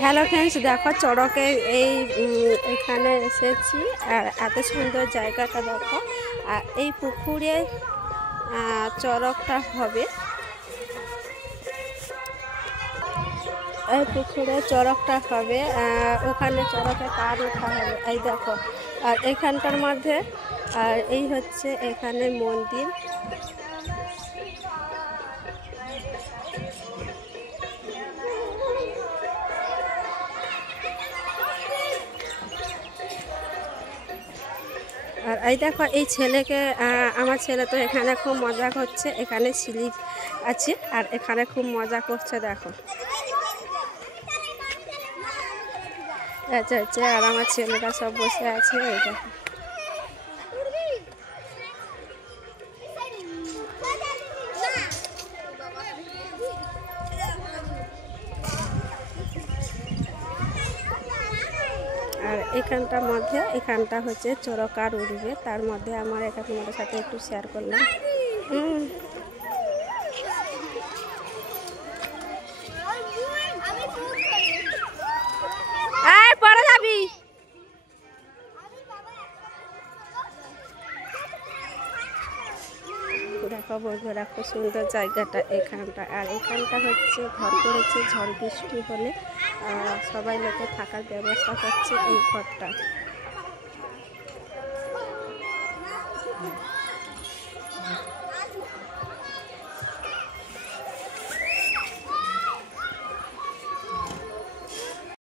Hello friends, দেখো চড়কে এখানে এসেছি আর এত সুন্দর জায়গাটা দেখো। আর এই পুকুরে চড়কটা হবে, এই পুকুরে চড়কটা হবে। ওখানে চড়কে কার উঠা হবে, এই দেখো। আর এখানকার মধ্যে আর এই হচ্ছে এখানে মন্দির। আর এই দেখো এই ছেলেকে, আমার ছেলে তো এখানে খুব মজা করছে। এখানে স্লিপ আছে আর এখানে খুব মজা করছে দেখো। আচ্ছা আচ্ছা, আর আমার ছেলেরা সব বসে আছে এই দেখো। আর এখানটার মধ্যে এখানটা হচ্ছে চড়কার উঠবে, তার মধ্যে আমার এটা তোমাদের সাথে একটু শেয়ার করলাম। পরে যাবি দেখো বন্ধুরা, খুব সুন্দর জায়গাটা এখানটা। আর এখানটা হচ্ছে ঘর করেছে, ঝড় বৃষ্টি হলে সবাই লোকে থাকার ব্যবস্থা করছে এই ঘরটা।